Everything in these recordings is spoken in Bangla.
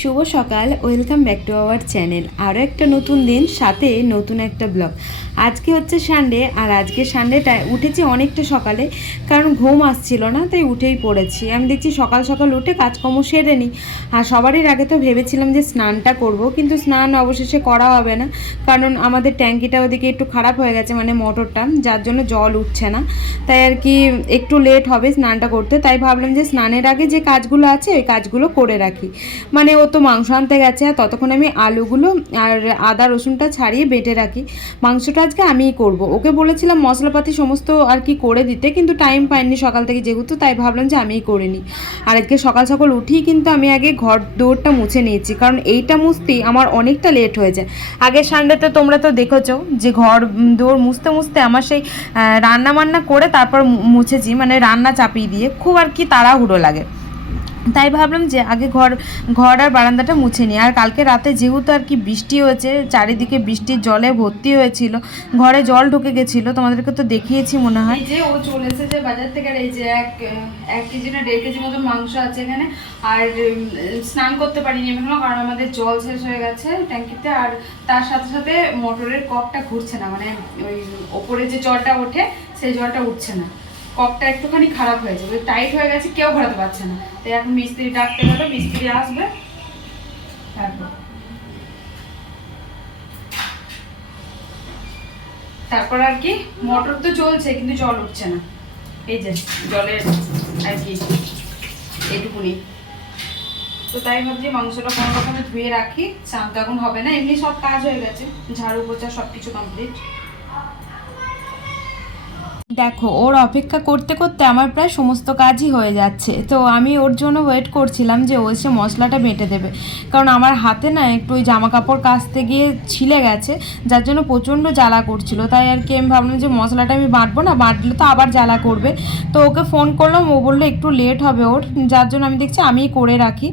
শুভ সকাল, welcome back to our channel. আরও একটা নতুন দিন, সাথে নতুন একটা ব্লগ। আজকে হচ্ছে সানডে, আর আজকে সানডেটায় উঠেছি অনেকটা সকালে, কারণ ঘুম আসছিল না, তাই উঠেই পড়েছি। আমি দেখছি সকাল সকাল উঠে কাজকর্ম সেরে নিই। আর সবারই আগে তো ভেবেছিলাম যে স্নানটা করব, কিন্তু স্নান অবশেষে করা হবে না, কারণ আমাদের ট্যাঙ্কিটা ওদিকে একটু খারাপ হয়ে গেছে, মানে মোটরটা, যার জন্য জল উঠছে না। তাই আর কি একটু লেট হবে স্নানটা করতে। তাই ভাবলাম যে স্নানের আগে যে কাজগুলো আছে ওই কাজগুলো করে রাখি। মানে ও তো মাংস আনতে গেছে, আর ততক্ষণ আমি আলুগুলো আর আদা রসুনটা ছাড়িয়ে বেটে রাখি। মাংসটা আজকে আমিই করব। ওকে বলেছিলাম মশলাপাতি সমস্ত আর কি করে দিতে, কিন্তু টাইম পাইনি সকাল থেকে যেহেতু, তাই ভাবলাম যে আমিই করে নিই। আর আজকে সকাল সকাল উঠেই কিন্তু আমি আগে ঘর দৌড়টা মুছে নিয়েছি, কারণ এইটা মুছতেই আমার অনেকটা লেট হয়ে যায়। আগের সানডেতে তোমরা তো দেখেছো যে ঘর দৌড় মুছতে মুছতে আমার সেই রান্না বান্না করে তারপর মুছেছি, মানে রান্না চাপিয়ে দিয়ে খুব আর কি তাড়াহুড়ো লাগে। তাই ভাবলাম যে আগে ঘর আর বারান্দাটা মুছে নিই। আর কালকে রাতে যেহেতু আর কি বৃষ্টি হয়েছে, চারিদিকে বৃষ্টির জলে ভর্তি হয়েছিল, ঘরে জল ঢুকে গেছিলো, তোমাদেরকে তো দেখিয়েছি মনে হয়। এই যে ও চলে এসেছে বাজার থেকে, আর এই যে এক কেজি না 1.5 কেজি মতো মাংস আছে এখানে। আর স্নান করতে পারিনি এখনো, কারণ আমাদের জল শেষ হয়ে গেছে ট্যাঙ্কিতে। আর তার সাথে সাথে মোটরের কপটা ঘুরছে না, মানে ওই ওপরে যে জলটা ওঠে সেই জলটা উঠছে না। কপটা একটুখানি খারাপ হয়েছে, টাইট হয়ে গেছে, কেউ ঘোরাতে পারছে না। তাই এখন মিস্ত্রি ডাকতে হবে, মিস্ত্রি আসবে তারপর আর কি। মোটর তো চলছে কিন্তু জল উঠছে না, এই যে জলের আর কি এটুকুনি। তো তাই ভাবছি মাংসটা কোনো রকমে ধুয়ে রাখি, চান তো এখন হবে না, এমনি সব কাজ হয়ে গেছে, ঝাড়ু পোছা সব কিছু কমপ্লিট। দেখো, ওর অপেক্ষা করতে করতে আমার প্রায় সমস্ত কাজই হয়ে যাচ্ছে। তো আমি ওর জন্য ওয়েট করছিলাম যে ও এসে মশলাটা বেটে দেবে, কারণ আমার হাতে না একটু ওই জামা কাপড় কাচতে গিয়ে ছিলে গেছে, যার জন্য প্রচণ্ড জ্বালা করছিল। তাই আর কি আমি ভাবলাম যে মশলাটা আমি বাটবো না, বাটলে তো আবার জ্বালা করবে। তো ওকে ফোন করলাম, ও বললো একটু লেট হবে ওর, যার জন্য আমি দেখছি আমিই করে রাখি।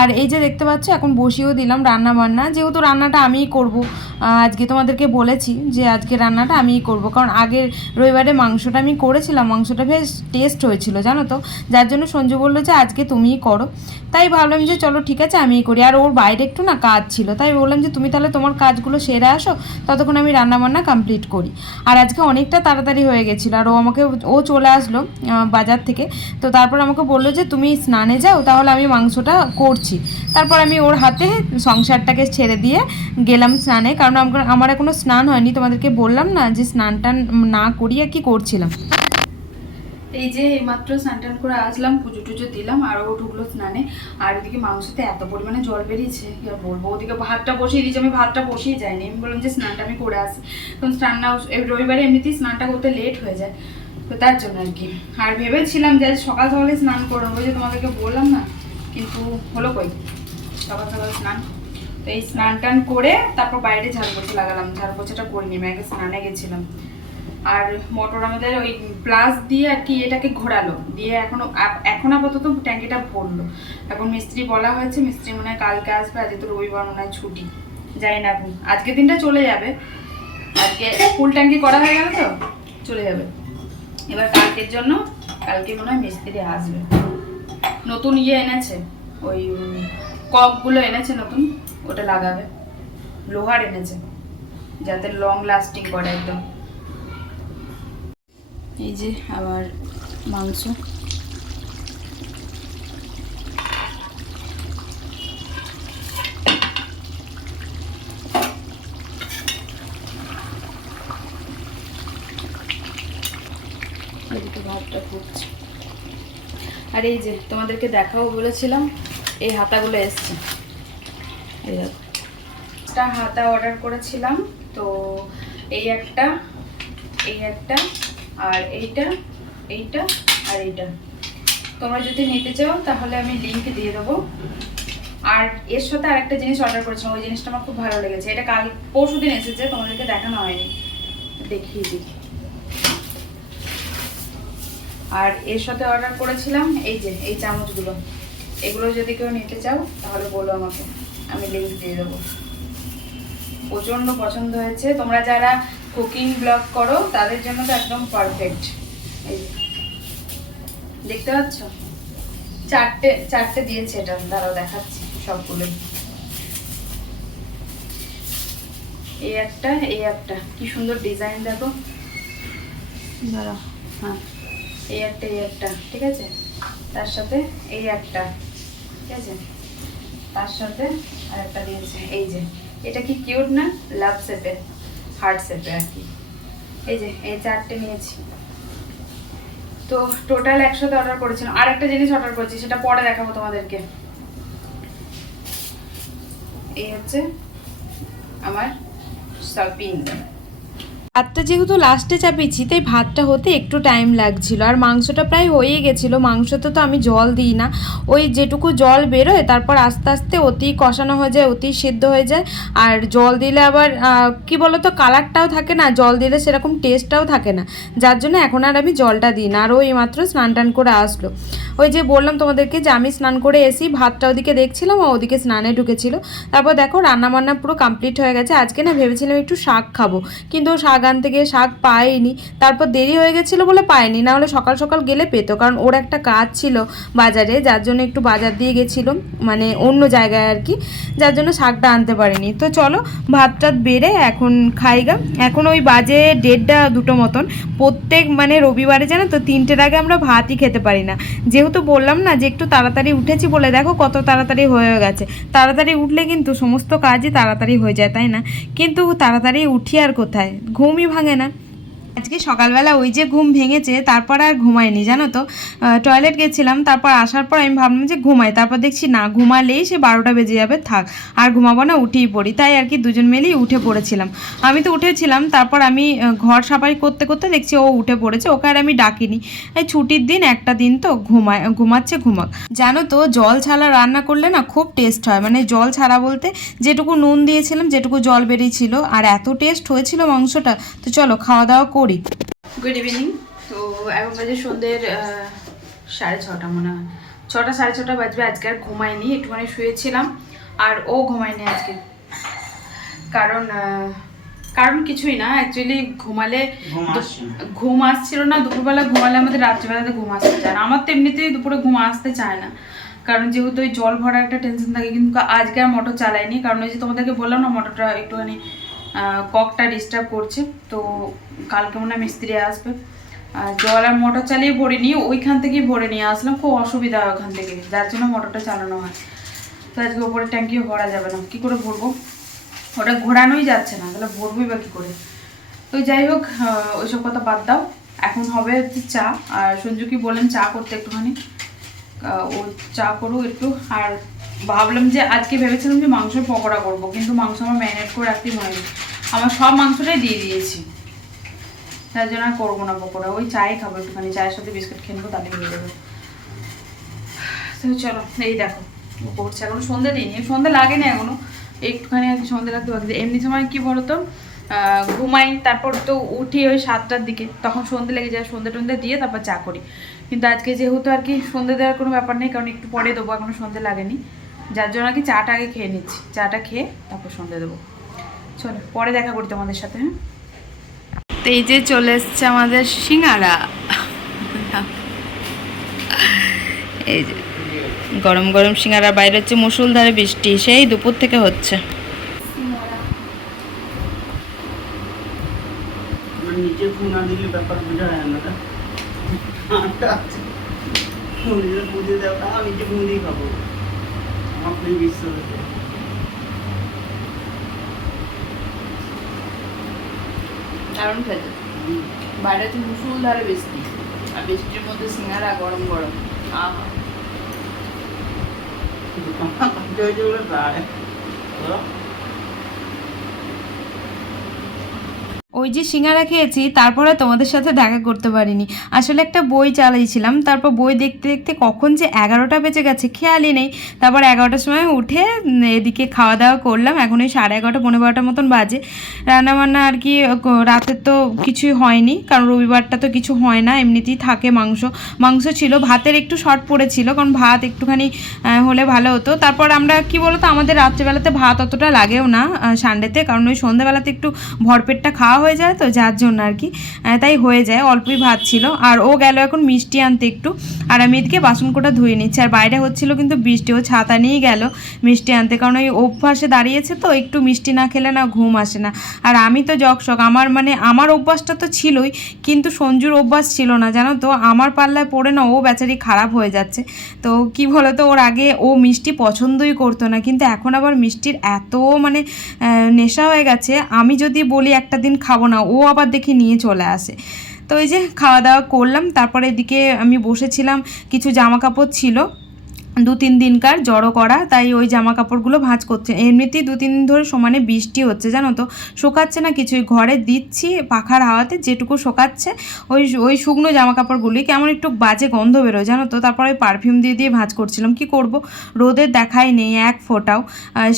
আর এই যে দেখতে পাচ্ছ এখন বসিয়েও দিলাম রান্না বান্না, যেহেতু রান্নাটা আমিই করব। আজকে তোমাদেরকে বলেছি যে আজকে রান্নাটা আমিই করব, কারণ আগের রবিবারে মাংসটা আমি করেছিলাম, মাংসটা বেশ টেস্ট হয়েছিল জানো তো, যার জন্য সঞ্জু বললো যে আজকে তুমিই করো। তাই ভাবলাম যে চলো ঠিক আছে আমিই করি। আর ওর বাইরে একটু না কাজ ছিল, তাই বললাম যে তুমি তাহলে তোমার কাজগুলো সেরে আসো, ততক্ষণ আমি রান্নাবান্না কমপ্লিট করি। আর আজকে অনেকটা তাড়াতাড়ি হয়ে গেছিলো, আর ও চলে আসলো বাজার থেকে। তো তারপর আমাকে বললো যে তুমি স্নানে যাও, তাহলে আমি মাংসটা করছি। তারপর আমি ওর হাতে সংসারটাকে ছেড়ে দিয়ে গেলাম স্নানে, কারণ আমার এখনো স্নান হয়নি, তোমাদেরকে বললাম না যে স্নানটা না করিয়ে কি করছিলাম। এই যে এইমাত্র স্নান টান করে আসলাম, পুজো টুজো দিলাম, আর ও ঢুকলো স্নানে। আর ওদিকে মাংসতে এত পরিমাণে জল বেরিয়েছে কি আর বলবো। ওদিকে ভাতটা বসিয়ে দিয়েছি, আমি ভাতটা বসিয়ে যাইনি, আমি বললাম যে স্নানটা আমি করে আসি, কারণ স্নানটা রবিবারে এমনিতেই স্নানটা করতে লেট হয়ে যায়, তো তার জন্য আর কি। আর ভেবেছিলাম যে সকাল সকালে স্নান করবো, ওই যে তোমাদেরকে বললাম না, কিন্তু হলো কই সকাল সকাল স্নান। তো এই স্নান টান করে তারপর বাইরে ঝাড়ু পোছা লাগালাম, ঝাড়ু পোছাটা করিনি, আমি আগে স্নানে গেছিলাম। আর মোটর আমাদের ওই প্লাস দিয়ে আর কি এটাকে ঘোরালো দিয়ে এখন আপাতত ট্যাঙ্কিটা ভরলো। এখন মিস্ত্রি বলা হয়েছে, মিস্ত্রি মনে হয় কালকে আসবে, আজকে তো রবিবার মনে হয় ছুটি, যাই না এখন আজকের দিনটা চলে যাবে। আজকে ফুল ট্যাঙ্কি করা হয়ে গেল তো চলে যাবে। এবার কালকের জন্য কালকে মনে হয় মিস্ত্রি আসবে। নতুন এনেছে, ওই কপগুলো এনেছে নতুন, ওটা লাগাবে, লোহার এনেছে যাতে লং লাস্টিং করে একদম। এই যে আবার মাংস, এদিকে ভাতটা ফুটছে। আর এই যে তোমাদেরকে দেখাও বলেছিলাম, এই হাতাগুলো এসছে, এই একটা হাতা অর্ডার করেছিলাম। তো এই একটা আর এইটা আর এইটা তোমরা যদি নিতে চাও তাহলে আমি লিংক দিয়ে দেবো। আর এর সাথে আরেকটা জিনিস অর্ডার করেছিলাম, ওই জিনিসটা আমার খুব ভালো লেগেছে, এটা কাল পরশুদিন এসেছে, তোমাদেরকে দেখানো হয়নি, দেখিয়ে দিই। আর এর সাথে অর্ডার করেছিলাম এই যে এই চামচগুলো, এগুলো যদি কেউ নিতে চাও তাহলে বলো আমাকে, আমি লিংক দিয়ে দেবো। প্রচণ্ড পছন্দ হয়েছে, তোমরা যারা কুকিং ব্লগ করো তাদের জন্য তো একদম পারফেক্ট। এই দেখতে পাচ্ছ চারটে দিয়েছে, এটা দাঁড়াও দেখাচ্ছি। সবগুলোই। এই একটা কি সুন্দর ডিজাইন দেখো, দাঁড়াও, হ্যাঁ এই একটা ঠিক আছে, তার সাথে এই একটা ঠিক আছে, তার সাথে আর একটা দিয়েছে এই যে, এটা কি কিউট না, লাভ শেপে, হার্ট শেপে আর কি। এই যে এই 4টে নিয়েছি। তো টোটাল একসাথে অর্ডার করেছিলাম। আর একটা জিনিস অর্ডার করেছি, সেটা পরে দেখাবো তোমাদেরকে। এই হচ্ছে আমার শপিং। ভাতটা যেহেতু লাস্টে চাপিয়েছি, তাই ভাতটা হতে একটু টাইম লাগছিল, আর মাংসটা প্রায় হয়ে গেছিলো। মাংসতে তো আমি জল দিই না, ওই যেটুকু জল বেরোয় তারপর আস্তে আস্তে অতি কষানো হয়ে যায়, অতি সিদ্ধ হয়ে যায়। আর জল দিলে আবার কি বলতো, কালারটাও থাকে না, জল দিলে সেরকম টেস্টটাও থাকে না, যার জন্য এখন আর আমি জলটা দিই না। আর ওই মাত্র স্নান টান করে আসলো, ওই যে বললাম তোমাদেরকে যে আমি স্নান করে এসি, ভাতটা ওদিকে দেখছিলাম, ও ওদিকে স্নানে ঢুকেছিল। তারপর দেখো রান্নাবান্না পুরো কমপ্লিট হয়ে গেছে। আজকে না ভেবেছিলাম একটু শাক খাবো, কিন্তু শাক আনতে গিয়ে শাক পাইনি। তারপর দেরি হয়ে গেছিলো বলে পাইনি, না হলে সকাল সকাল গেলে পেতো, কারণ ওর একটা কাজ ছিল বাজারে, যার জন্য একটু বাজার দিয়ে গেছিলো, মানে অন্য জায়গায় আর কি, যার জন্য শাকটা আনতে পারিনি। তো চলো ভাতটা বেড়ে এখন খাইগা। এখন ওই বাজে 1:30-2টো মতন। প্রত্যেক মানে রবিবারে জানো তো 3টের আগে আমরা ভাতই খেতে পারি না। যেহেতু বললাম না যে একটু তাড়াতাড়ি উঠেছি বলে, দেখো কত তাড়াতাড়ি হয়ে গেছে। তাড়াতাড়ি উঠলে কিন্তু সমস্ত কাজই তাড়াতাড়ি হয়ে যায়, তাই না? কিন্তু তাড়াতাড়ি উঠি আর কোথায়, ঘুমই ভাঙে না। আজকে সকালবেলা ওই যে ঘুম ভেঙেছে, তারপর আর ঘুমাইনি জানো তো। টয়লেট গেছিলাম, তারপর আসার পর আমি ভাবলাম যে ঘুমাই, তারপর দেখছি না, ঘুমালেই সে 12টা বেজে যাবে, থাক আর ঘুমাবো না, উঠেই পড়ি। তাই আর কি দুজন মিলেই উঠে পড়েছিলাম। আমি তো উঠেছিলাম, তারপর আমি ঘর সাফাই করতে করতে দেখছি ও উঠে পড়েছে, ওকে আর আমি ডাকিনি। এই ছুটির দিন, একটা দিন তো ঘুমাচ্ছে, ঘুমাক। জানো তো জল ছাড়া রান্না করলে না খুব টেস্ট হয়, মানে জল ছাড়া বলতে যেটুকু নুন দিয়েছিলাম, যেটুকু জল বেরিয়েছিল, আর এত টেস্ট হয়েছিল মাংসটা। তো চলো খাওয়া দাওয়া করি। Good evening. তো এখন বাজে সন্ধ্যের 6:30 মনে হয়, 6টা 6:30 বাজবে। আজকে আর ঘুমাইনি, একটুখানি শুয়েছিলাম, আর ও ঘুমায়নি আজকে। কারণ কিছুই না, অ্যাকচুয়ালি ঘুমালে ঘুম আসছিল না। দুপুরবেলা ঘুমালে আমাদের রাত্রিবেলাতে ঘুম আসতে চায় না, আমার তো এমনিতেই দুপুরে ঘুম আসতে চায় না, কারণ যেহেতু ওই জল ভরার একটা টেনশন থাকে। কিন্তু আজকে আর মোটর চালাইনি, কারণ ওই যে তোমাদেরকে বললাম না, মোটরটা একটুখানি ককটা ডিস্টার্ব করছে। তো কালকে মনে হয় মিস্ত্রি আসবে। জল আর মোটর চালিয়ে ভরিনি, ওইখান থেকেই ভরে নিয়ে আসলাম, খুব অসুবিধা হয় ওখান থেকে, যার জন্য মোটরটা চালানো হয়। তো আজকে ওপরে ট্যাঙ্কিও ভরা যাবে না, কী করে ভরবো, ওটা ঘোরানোই যাচ্ছে না, তাহলে ভরবই বা কী করে। তো যাই হোক, ওইসব কথা বাদ দাও। এখন হবে হচ্ছে চা, আর সঞ্জুকে বললেন চা করতে একটুখানি, ও চা করুক একটু। আর ভাবলাম যে আজকে ভেবেছিলাম যে মাংসের পকোড়া করবো, কিন্তু মাংস আমার ম্যারিনেট করে রাখতেই মনে নেই, আমার সব মাংসটাই দিয়ে দিয়েছি, তার জন্য আর করবো না পকোড়া। ওই চাই খাবো একটুখানি, চায়ের সাথে বিস্কুট খেয়ে নেবো, তাহলে হয়ে যাবে। তো চলো, এই দেখো করছে, এখনো সন্ধ্যে দিইনি, সন্ধ্যে লাগে না এখনো, একটুখানি আর কি সন্ধ্যে লাগতে বাকি। এমনি সময় কি বলতো, ঘুমাই, তারপর তো উঠি ওই 7টার দিকে, তখন সন্ধ্যে লেগে যায়, সন্ধ্যে টন্ধে দিয়ে তারপর চা করি। কিন্তু আজকে যেহেতু আর কি সন্ধ্যে দেওয়ার কোনো ব্যাপার নেই, কারণ একটু পরে দেবো, এখনো সন্ধ্যে লাগেনি, যার জন্য আর কি চাটা আগে খেয়ে নিচ্ছি, চাটা খেয়ে তারপর সন্ধ্যে দেবো। চলো পরে দেখা করি তোমাদের সাথে। হ্যাঁ, তো এই যে চলে এসছে আমাদের সিঙ্গারা, এই যে গরম গরম সিঙ্গারা। বাইরে হচ্ছে মুষলধারে বৃষ্টি, সেই দুপুর থেকে হচ্ছে। নিচে খুনা দিলে ব্যাপার বোঝা যায় না, বুঝে দেওয়া আমি নিচে খুন দিয়ে খাবো, আমার খুবই বিশ্বাস আছে। দারুণ খেতে, বাইরে হচ্ছে মুষলধারে বৃষ্টি, আর বৃষ্টির মধ্যে সিঙ্গারা গরম গরম, আহা। ওই যে সিঙ্গারা খেয়েছি, তারপরে তোমাদের সাথে দেখা করতে পারিনি। আসলে একটা বই চালাইছিলাম, তারপর বই দেখতে দেখতে কখন যে 11টা বেজে গেছে খেয়ালই নেই। তারপর 11টার সময় উঠে এদিকে খাওয়া দাওয়া করলাম, এখন ওই 11:30 পৌনে 12টার মতন বাজে। রান্নাবান্না আর কি রাতের তো কিছুই হয়নি, কারণ রবিবারটা তো কিছু হয় না, এমনিতেই থাকে মাংস ছিল। ভাতের একটু শর্ট পড়েছিল, কারণ ভাত একটুখানি হলে ভালো হতো। তারপর আমরা কি বলতো, আমাদের রাত্রেবেলাতে ভাত অতটা লাগেও না সানডেতে, কারণ ওই সন্ধ্যাবেলাতে একটু ভরপেটটা খাওয়া হয়ে যায় তো যার জন্য আর কি, তাই হয়ে যায়, অল্পই ভাত ছিল। আর ও গেল এখন মিষ্টি আনতে একটু, আর আমি এদিকে বাসনকোটা ধুয়ে নিচ্ছি। আর বাইরে হচ্ছিল কিন্তু বৃষ্টি, ও ছাতা নিয়েই গেল মিষ্টি আনতে, কারণ ওই অভ্যাসে দাঁড়িয়েছে তো, একটু মিষ্টি না খেলে না ঘুম আসে না। আর আমি তো জকশক, আমার অভ্যাসটা তো ছিলই, কিন্তু সঞ্জুর অভ্যাস ছিল না জানো তো। আমার পাল্লায় পড়ে না ও বেচারি খারাপ হয়ে যাচ্ছে। তো কি বলো তো, ওর আগে ও মিষ্টি পছন্দই করতো না, কিন্তু এখন আবার মিষ্টির এত মানে নেশা হয়ে গেছে, আমি যদি বলি একটা দিন খাবো না, ও আবার দেখি নিয়ে চলে আসে। তো এই যে খাওয়া দাওয়া করলাম, তারপরে এদিকে আমি বসেছিলাম, কিছু জামা কাপড় ছিল 2-3 দিনকার জড়ো করা, তাই ওই জামা কাপড়গুলো ভাঁজ করছে। এমনিতেই 2-3 দিন ধরে সমানে বৃষ্টি হচ্ছে জানো তো, শোকাচ্ছে না কিছুই, ঘরে দিচ্ছি পাখার হাওয়াতে যেটুকু শোকাচ্ছে, ওই শুকনো জামা কাপড়গুলি কেমন একটু বাজে গন্ধ বেরোয় জানো তো। তারপর ওই পারফিউম দিয়ে দিয়ে ভাঁজ করছিলাম, কি করব, রোদের দেখাই নেই এক ফোঁটাও।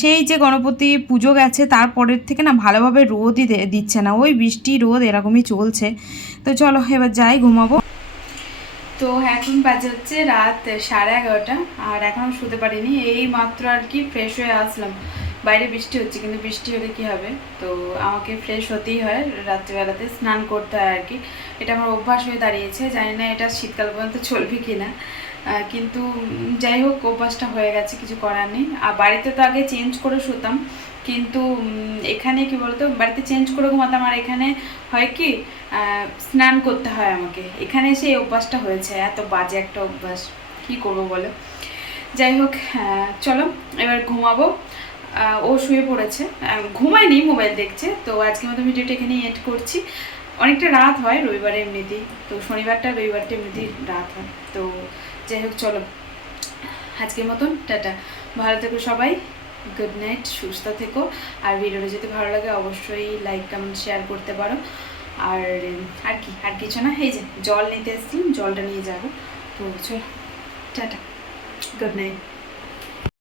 সেই যে গণপতি পুজো গেছে তারপরের থেকে না ভালোভাবে রোদই দিচ্ছে না, ওই বৃষ্টি রোদ এরকমই চলছে। তো চলো এবার যাই, ঘুমাবো। তো এখন বাজে হচ্ছে রাত 11:30, আর এখনও শুতে পারিনি, এই মাত্র আর কি ফ্রেশ হয়ে আসলাম। বাইরে বৃষ্টি হচ্ছে, কিন্তু বৃষ্টি হলে কি হবে, তো আমাকে ফ্রেশ হতেই হয়, রাত্রিবেলাতে স্নান করতে হয় আর কি। এটা আমার অভ্যাস হয়ে দাঁড়িয়েছে, জানি না এটা শীতকাল পর্যন্ত চলবে কি না, কিন্তু যাই হোক অভ্যাসটা হয়ে গেছে, কিছু করার নেই। আর বাড়িতে তো আগে চেঞ্জ করে শুতাম, কিন্তু এখানে কি বলতো, বাড়িতে চেঞ্জ করে ঘুমাতাম, আর এখানে হয় কি স্নান করতে হয় আমাকে, এখানে সেই অভ্যাসটা হয়েছে, এত বাজে একটা অভ্যাস, কি করবো বলো। যাই হোক চলো এবার ঘুমাবো। ও শুয়ে পড়েছে, ঘুমায়নি, মোবাইল দেখছে। তো আজকের মতো ভিডিওটা এখানে এড করছি, অনেকটা রাত হয় রবিবারে এমনিতেই, তো রবিবারটা এমনিতেই রাত হয়। তো যাই হোক চলো আজকের মতন টাটা, ভালো থেকো সবাই, গুড নাইট, সুস্থ থেকো। আর ভিডিওটা যদি ভালো লাগে অবশ্যই লাইক কমেন্ট শেয়ার করতে পারো। আর আর কিছু না, এই যে জল নিতে এসেছিলাম, জলটা নিয়ে যাবো। তো চলো টাটা, গুড নাইট।